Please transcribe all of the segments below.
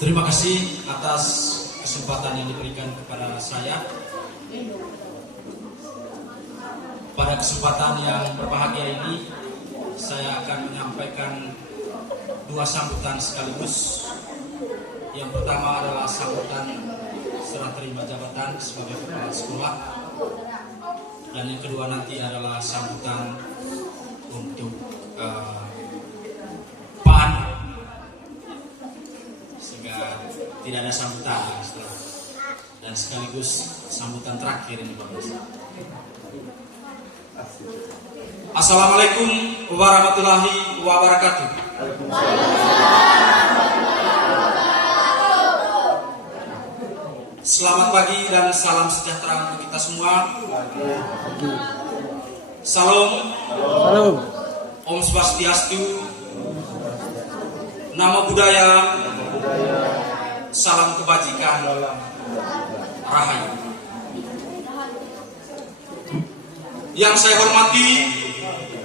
Terima kasih atas kesempatan yang diberikan kepada saya. Pada kesempatan yang berbahagia ini, saya akan menyampaikan dua sambutan sekaligus. Yang pertama adalah sambutan serah terima jabatan sebagai kepala sekolah, dan yang kedua nanti adalah sambutan untuk PAN, sehingga tidak ada sambutan setelah, dan sekaligus sambutan terakhir ini Bapak. Assalamualaikum warahmatullahi wabarakatuh. Selamat pagi dan salam sejahtera untuk kita semua. Salam. Om Swastiastu. Namo Buddhaya. Salam kebajikan. Rahayu. Yang saya hormati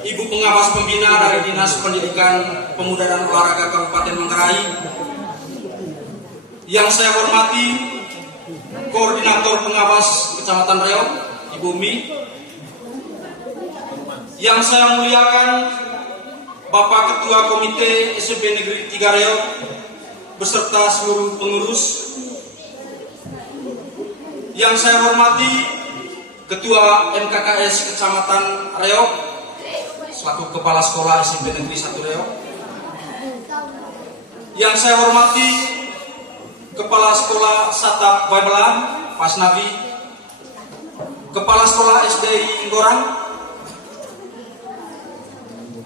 Ibu Pengawas Pembina dari Dinas Pendidikan Pemuda dan Olahraga Kabupaten Manggarai. Yang saya hormati Koordinator Pengawas Kecamatan Reog, Ibu Mi. Yang saya muliakan Bapak Ketua Komite SMP Negeri 3 Reog beserta seluruh pengurus. Yang saya hormati Ketua MKKS Kecamatan Reog selaku Kepala Sekolah SMP Negeri 1 Reog. Yang saya hormati Kepala Sekolah Satap Baibelan Pasnavi, Kepala Sekolah SDI Inggorang,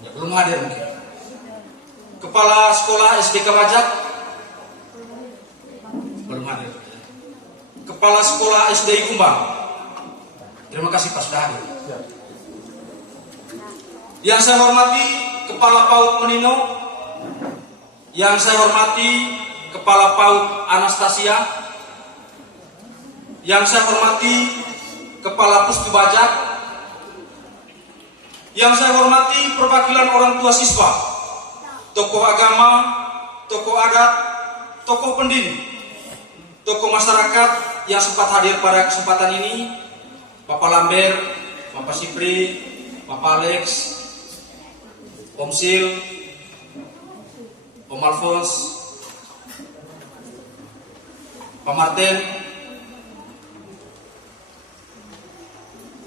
ya, belum hadir mungkin. Kepala Sekolah SD Kamajak, belum hadir. Kepala Sekolah SDI Kumbang. Terima kasih Pak sudah hadir. Yang saya hormati Kepala PAUD Menino. Yang saya hormati Kepala PAUD Anastasia. Yang saya hormati Kepala Puskubajak. Yang saya hormati perwakilan orang tua siswa, tokoh agama, tokoh adat, tokoh pendidik, tokoh masyarakat yang sempat hadir pada kesempatan ini. Bapak Lambert, Bapak Sipri, Bapak Alex, Om Sil, Om Alfons, Pak Martin.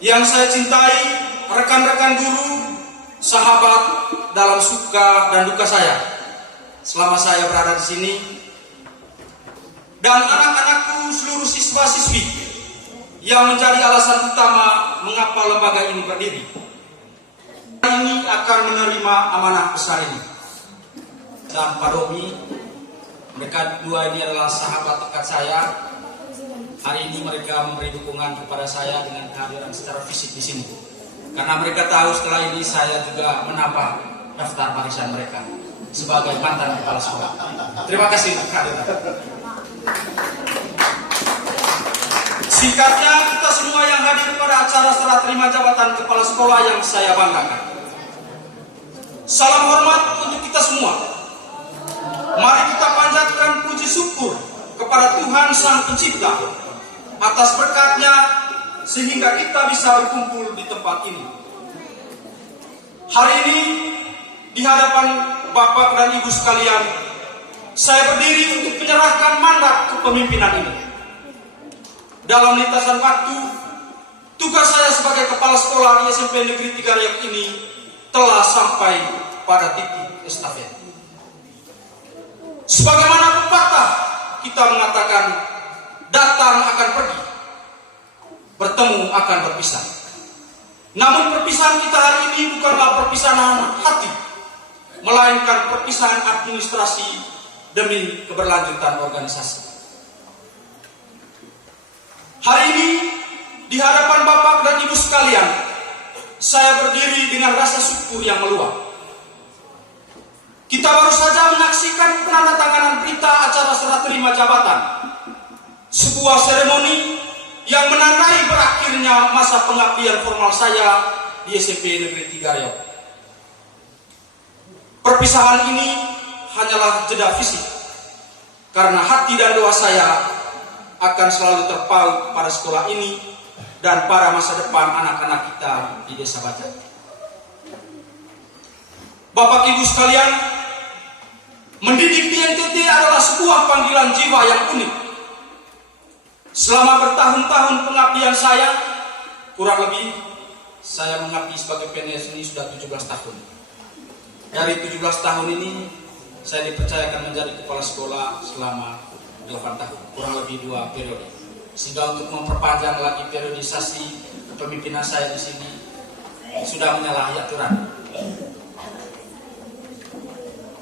Yang saya cintai, rekan-rekan guru, sahabat dalam suka dan duka saya selama saya berada di sini, dan anak-anakku seluruh siswa-siswi yang menjadi alasan utama mengapa lembaga ini berdiri. Ini akan menerima amanah besar ini. Dan Pak Domi, mereka dua ini adalah sahabat dekat saya. Hari ini mereka memberi dukungan kepada saya dengan kehadiran secara fisik di sini. Karena mereka tahu setelah ini saya juga menambah daftar barisan mereka sebagai mantan kepala sekolah. Terima kasih kehadiran. Singkatnya, kita semua yang hadir pada acara serah terima jabatan kepala sekolah yang saya banggakan. Salam hormat untuk kita semua. Mari kita panjatkan puji syukur kepada Tuhan Sang Pencipta atas berkatnya sehingga kita bisa berkumpul di tempat ini. Hari ini di hadapan Bapak dan Ibu sekalian, saya berdiri untuk menyerahkan mandat kepemimpinan ini. Dalam lintasan waktu, tugas saya sebagai kepala sekolah di SMP Negeri 3 Reog ini telah sampai pada titik estafet. Sebagaimana pepatah kita mengatakan, datang akan pergi, bertemu akan berpisah. Namun perpisahan kita hari ini bukanlah perpisahan hati, melainkan perpisahan administrasi demi keberlanjutan organisasi. Hari ini di hadapan Bapak dan Ibu sekalian, saya berdiri dengan rasa syukur yang meluap. Kita baru saja menyaksikan penandatanganan berita acara serah terima jabatan, sebuah seremoni yang menandai berakhirnya masa pengabdian formal saya di SMP Negeri 3 Reog. Perpisahan ini hanyalah jeda fisik, karena hati dan doa saya akan selalu terpaut pada sekolah ini dan pada masa depan anak-anak kita di Desa Bajang. Bapak Ibu sekalian, mendidik di NTT adalah sebuah panggilan jiwa yang unik. Selama bertahun-tahun pengabdian saya, kurang lebih saya mengabdi sebagai PNS ini sudah 17 tahun. Dari 17 tahun ini, saya dipercayakan menjadi kepala sekolah selama 8 tahun, kurang lebih 2 periode. Sehingga untuk memperpanjang lagi periodisasi kepemimpinan saya di sini, sudah menyalahi aturan.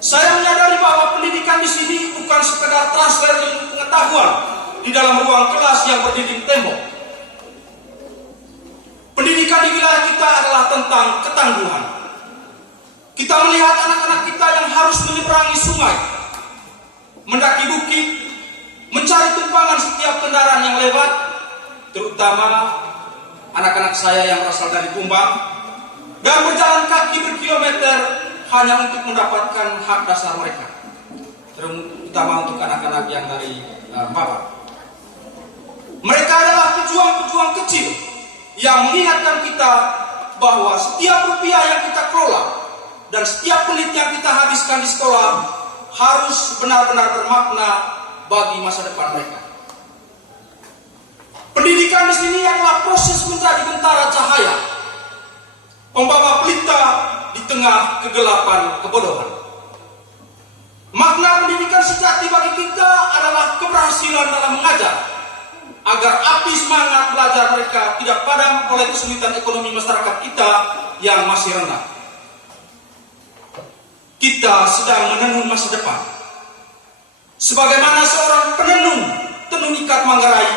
Saya menyadari bahwa pendidikan di sini bukan sekedar transfer ilmu pengetahuan di dalam ruang kelas yang berdinding tembok. Pendidikan di wilayah kita adalah tentang ketangguhan. Kita melihat anak-anak kita yang harus menyeberangi sungai, mendaki bukit, mencari tumpangan setiap kendaraan yang lewat, terutama anak-anak saya yang berasal dari Tumbang, dan berjalan kaki berkilometer hanya untuk mendapatkan hak dasar mereka, terutama untuk anak-anak yang dari Bapak. Mereka adalah pejuang-pejuang kecil yang mengingatkan kita bahwa setiap rupiah yang kita kelola dan setiap menit yang kita habiskan di sekolah harus benar-benar bermakna bagi masa depan mereka. Pendidikan di sini adalah proses menjadi bentara cahaya, pembawa pelita di tengah kegelapan kebodohan. Makna pendidikan sejati bagi kita adalah keberhasilan dalam mengajar, agar api semangat belajar mereka tidak padam oleh kesulitan ekonomi masyarakat kita yang masih rendah. Kita sedang menenun masa depan. Sebagaimana seorang penenun tenun ikat Manggarai,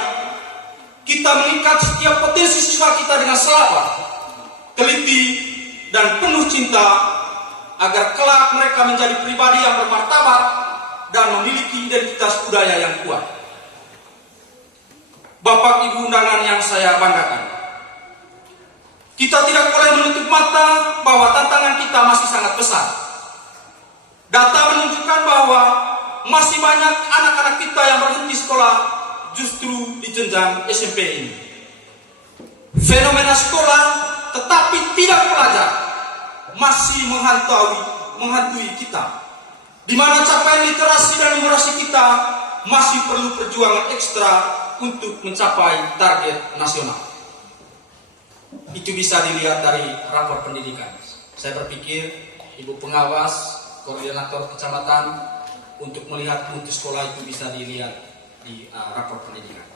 kita mengikat setiap potensi siswa kita dengan sabar, teliti, dan penuh cinta agar kelak mereka menjadi pribadi yang bermartabat dan memiliki identitas budaya yang kuat. Bapak Ibu undangan yang saya banggakan, kita tidak boleh menutup mata bahwa tantangan kita masih sangat besar. Data menunjukkan bahwa masih banyak anak-anak kita yang berhenti sekolah justru di jenjang SMP ini. Fenomena sekolah tetapi tidak belajar masih menghantui kita, di mana capaian literasi dan numerasi kita masih perlu perjuangan ekstra untuk mencapai target nasional. Itu bisa dilihat dari rapor pendidikan. Saya berpikir Ibu Pengawas, Koordinator Kecamatan, untuk melihat mutu sekolah itu bisa dilihat di rapor pendidikan.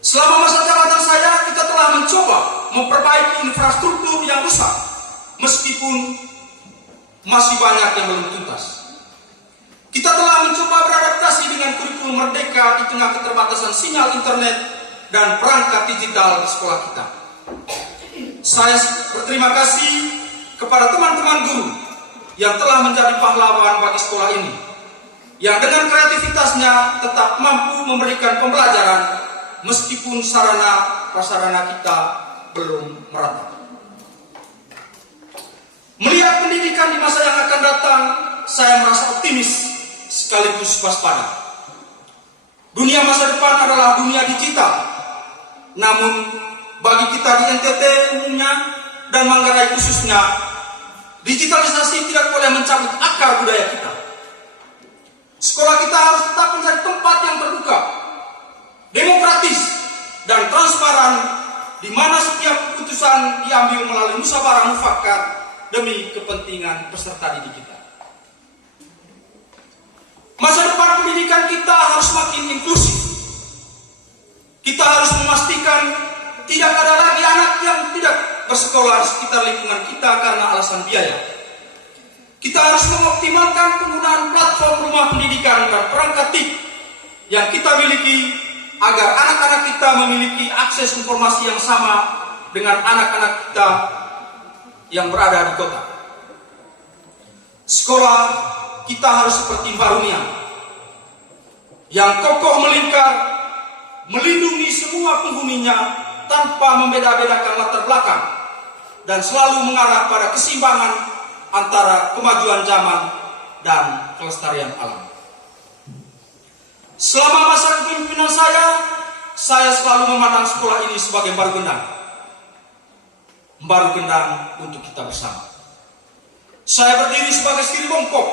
Selama masa jabatan saya, kita telah mencoba memperbaiki infrastruktur yang rusak, meskipun masih banyak yang belum tuntas. Kita telah mencoba beradaptasi dengan kurikulum merdeka di tengah keterbatasan sinyal internet dan perangkat digital di sekolah kita. Saya berterima kasih kepada teman-teman guru yang telah menjadi pahlawan bagi sekolah ini, yang dengan kreativitasnya tetap mampu memberikan pembelajaran meskipun sarana prasarana kita belum merata. Melihat pendidikan di masa yang akan datang, saya merasa optimis sekaligus waspada. Dunia masa depan adalah dunia digital. Namun bagi kita di NTT umumnya dan Manggarai khususnya, digitalisasi tidak boleh mencabut akar budaya kita. Sekolah kita harus tetap menjadi tempat yang terbuka, demokratis, dan transparan, di mana setiap keputusan diambil melalui musyawarah mufakat demi kepentingan peserta didik kita. Masa depan pendidikan kita harus makin inklusif. Kita harus memastikan tidak ada lagi anak yang tidak bersekolah di sekitar lingkungan kita karena alasan biaya. Kita harus mengoptimalkan penggunaan platform rumah pendidikan dan perangkat TIK yang kita miliki agar anak-anak kita memiliki akses informasi yang sama dengan anak-anak kita yang berada di kota. Sekolah kita harus seperti Barunia yang kokoh melingkar, melindungi semua penghuninya tanpa membeda-bedakan latar belakang dan selalu mengarah pada keseimbangan antara kemajuan zaman dan kelestarian alam. Selama masa kepemimpinan saya selalu memandang sekolah ini sebagai baru gendang untuk kita bersama. Saya berdiri sebagai stiri bongkok,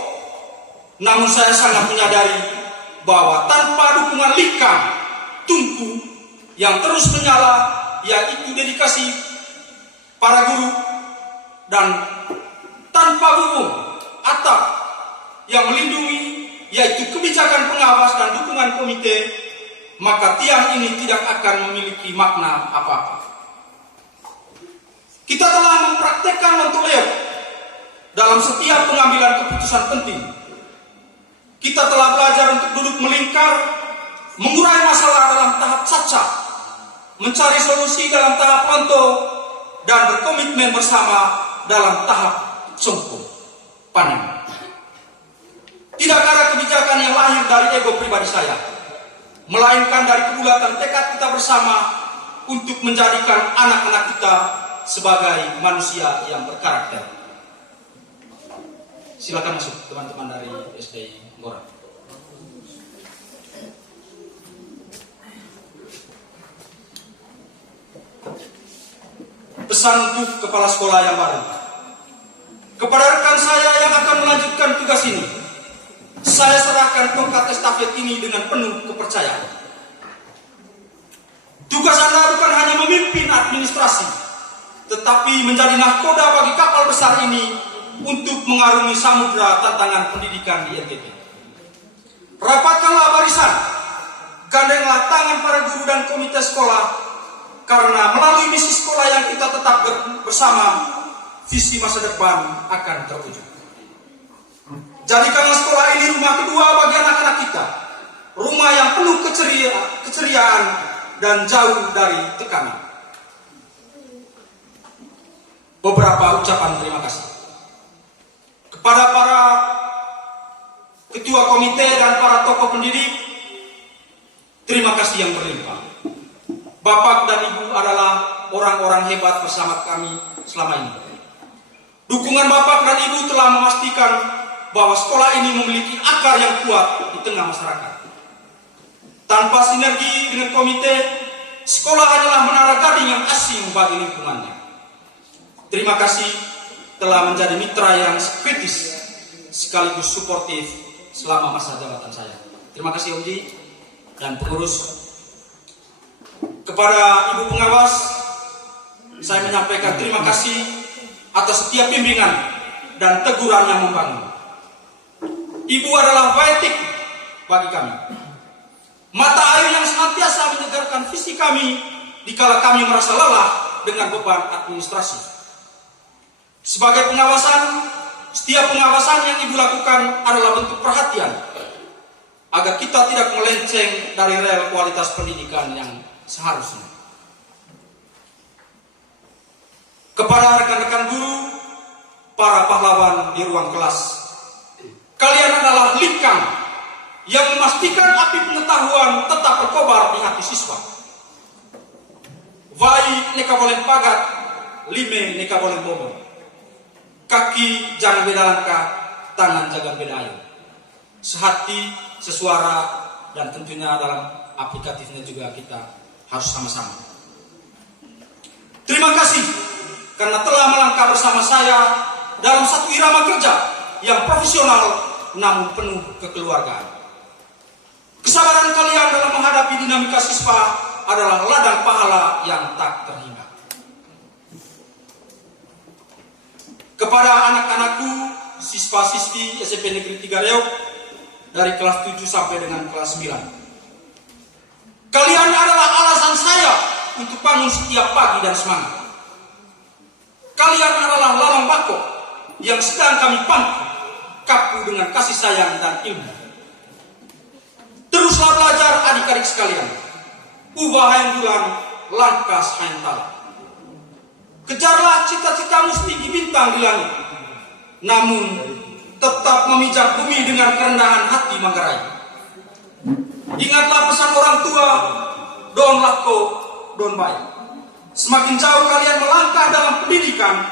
namun saya sangat menyadari bahwa tanpa dukungan likang, tungku yang terus menyala, yaitu dedikasi para guru, dan tanpa bubung atap yang melindungi, yaitu kebijakan pengawas dan dukungan komite, maka tiang ini tidak akan memiliki makna apa-apa. Kita telah mempraktekkan Montoleo dalam setiap pengambilan keputusan penting. Kita telah belajar untuk duduk melingkar, mengurai masalah dalam tahap caca, mencari solusi dalam tahap pronto, dan berkomitmen bersama dalam tahap congko panen. Tidak ada kebijakan yang lahir dari ego pribadi saya, melainkan dari kebulatan tekad kita bersama untuk menjadikan anak-anak kita sebagai manusia yang berkarakter. Silakan masuk teman-teman dari SD Ngora. Pesan untuk kepala sekolah yang baru. Kepada rekan saya yang akan melanjutkan tugas ini, saya serahkan tongkat estafet ini dengan penuh kepercayaan. Tugas Anda bukan hanya memimpin administrasi, tetapi menjadi nahkoda bagi kapal besar ini untuk mengarungi samudra tantangan pendidikan di NTB. Rapatkanlah barisan, gandenglah tangan para guru dan komite sekolah, karena melalui misi sekolah yang kita tetap bersama, visi masa depan akan terwujud. Jadikanlah sekolah ini rumah kedua bagi anak-anak kita, rumah yang penuh keceriaan dan jauh dari tekanan. Beberapa ucapan terima kasih kepada para ketua komite dan para tokoh pendidik. Terima kasih yang berlimpah. Bapak dan Ibu adalah orang-orang hebat bersama kami selama ini. Dukungan Bapak dan Ibu telah memastikan bahwa sekolah ini memiliki akar yang kuat di tengah masyarakat. Tanpa sinergi dengan komite, sekolah hanyalah menara gading yang asing bagi lingkungannya. Terima kasih telah menjadi mitra yang kritis sekaligus suportif selama masa jabatan saya. Terima kasih Om Ji dan pengurus. Kepada Ibu pengawas, saya menyampaikan terima kasih atas setiap bimbingan dan teguran yang membangun. Ibu adalah vaetik bagi kami, mata air yang senantiasa menyegarkan visi kami dikala kami merasa lelah dengan beban administrasi. Sebagai pengawasan, setiap pengawasan yang Ibu lakukan adalah bentuk perhatian agar kita tidak melenceng dari rel kualitas pendidikan yang seharusnya. Kepada rekan-rekan guru, para pahlawan di ruang kelas, kalian adalah likang yang memastikan api pengetahuan tetap berkobar di hati siswa. Vai neka boleh pagat, lime neka boleh bobo. Kaki jangan beda langkah, tangan jangan beda ayo. Sehati, sesuara, dan tentunya dalam aplikatifnya juga kita harus sama-sama. Terima kasih karena telah melangkah bersama saya dalam satu irama kerja yang profesional namun penuh kekeluargaan. Kesabaran kalian dalam menghadapi dinamika siswa adalah ladang pahala yang tak terhingga. Kepada anak-anakku, siswa-siswi SMP Negeri 3 Reog dari kelas 7 sampai dengan kelas 9. Kalian adalah alasan saya untuk bangun setiap pagi dan semangat. Kalian adalah lalang bako yang sedang kami pangku, kaku dengan kasih sayang dan ilmu. Teruslah belajar adik-adik sekalian. Ubah hayang bulan, langkas hayang tala. Kejarlah cita-citamu setinggi bintang di langit. Namun tetap memijak bumi dengan kerendahan hati Manggarai. Ingatlah pesan orang tua, don lako, don baik. Semakin jauh kalian melangkah dalam pendidikan,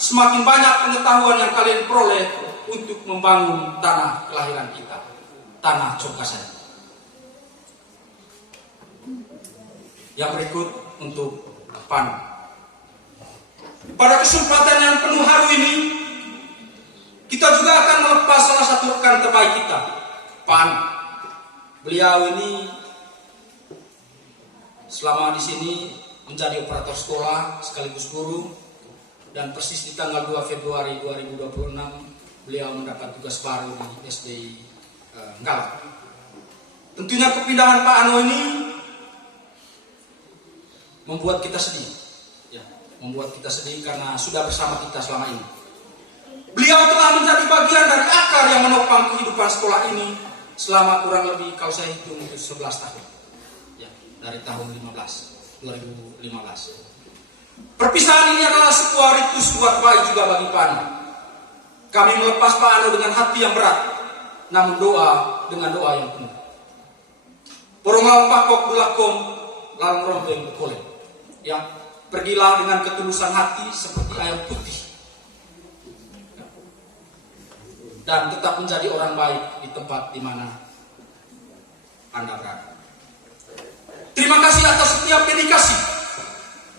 semakin banyak pengetahuan yang kalian peroleh untuk membangun tanah kelahiran kita, tanah Congkasan. yang berikut untuk PAN. Pada kesempatan yang penuh haru ini, kita juga akan melepas salah satu rekan terbaik kita, PAN. Beliau ini selama di sini menjadi operator sekolah sekaligus guru, dan persis di tanggal 2 Februari 2026 beliau mendapat tugas baru di SDI Nggalak. Tentunya kepindahan Pak Ano ini membuat kita sedih, ya, membuat kita sedih karena sudah bersama kita selama ini. Beliau telah menjadi bagian dari akar yang menopang kehidupan sekolah ini selama kurang lebih, kalau saya hitung itu 11 tahun, ya, dari tahun 2015. Perpisahan ini adalah sebuah ritus buat baik juga bagi Pak Ano. Kami melepas Pak Ano dengan hati yang berat, namun dengan doa yang penuh. Poronglau pakok bulakom lalang rompeng berkoleng. Ya, pergilah dengan ketulusan hati seperti ayam putih, dan tetap menjadi orang baik di tempat di mana Anda berada. Terima kasih atas setiap dedikasi,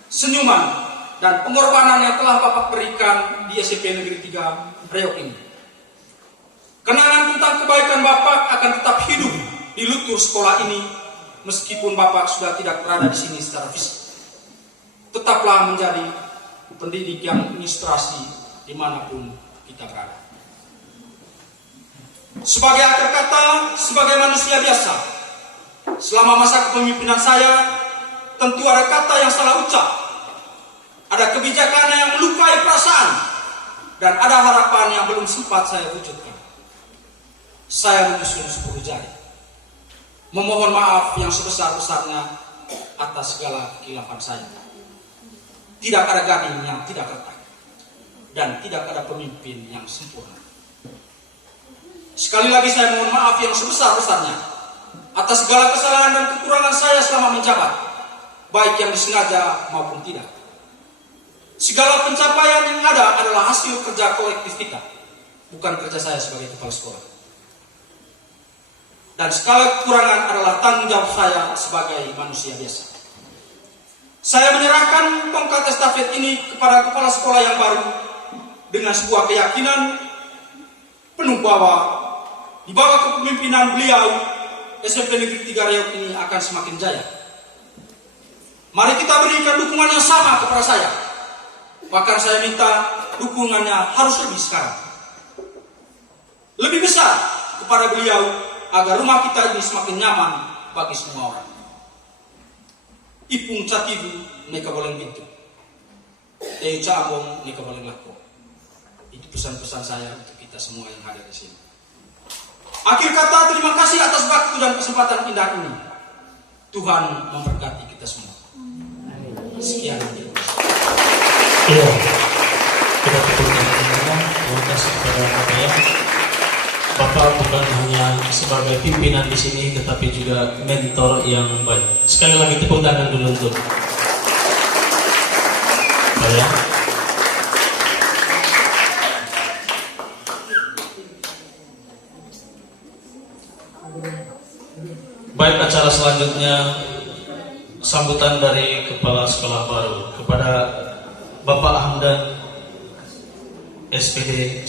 senyuman, dan pengorbanan yang telah Bapak berikan di SMP Negeri 3 Reok ini. Kenangan tentang kebaikan Bapak akan tetap hidup di lutur sekolah ini, meskipun Bapak sudah tidak berada di sini secara fisik. Tetaplah menjadi pendidik yang menginspirasi dimanapun kita berada. Sebagai akhir kata, sebagai manusia biasa, selama masa kepemimpinan saya, tentu ada kata yang salah ucap, ada kebijakan yang melukai perasaan, dan ada harapan yang belum sempat saya wujudkan. Saya menyusun 10 jari, memohon maaf yang sebesar-besarnya atas segala kekilafan saya. Tidak ada gading yang tidak retak, dan tidak ada pemimpin yang sempurna. Sekali lagi saya mohon maaf yang sebesar-besarnya atas segala kesalahan dan kekurangan saya selama menjabat, baik yang disengaja maupun tidak. Segala pencapaian yang ada adalah hasil kerja kolektif kita, bukan kerja saya sebagai kepala sekolah. Dan segala kekurangan adalah tanggung jawab saya sebagai manusia biasa. Saya menyerahkan tongkat estafet ini kepada kepala sekolah yang baru dengan sebuah keyakinan penuh bahwa di bawah kepemimpinan beliau, SMP Negeri 3 Reok ini akan semakin jaya. Mari kita berikan dukungan yang sama kepada saya. Bahkan saya minta dukungannya harus lebih sekarang, lebih besar kepada beliau, agar rumah kita ini semakin nyaman bagi semua orang. Ipung catibu neka boleh bintu, teu cabong neka boleh lako. Itu pesan-pesan saya untuk kita semua yang hadir di sini. Akhir kata, terima kasih atas waktu dan kesempatan indah ini. Tuhan memberkati kita semua. Sekian. Iya, kita tepukkan terima kasih kepada Bapak ya. Bapak bukan hanya sebagai pimpinan di sini, tetapi juga mentor yang baik. Sekali lagi tepuk tangan dulu untuk saya. Baik, acara selanjutnya sambutan dari kepala sekolah baru kepada Bapak Hamdan SPD.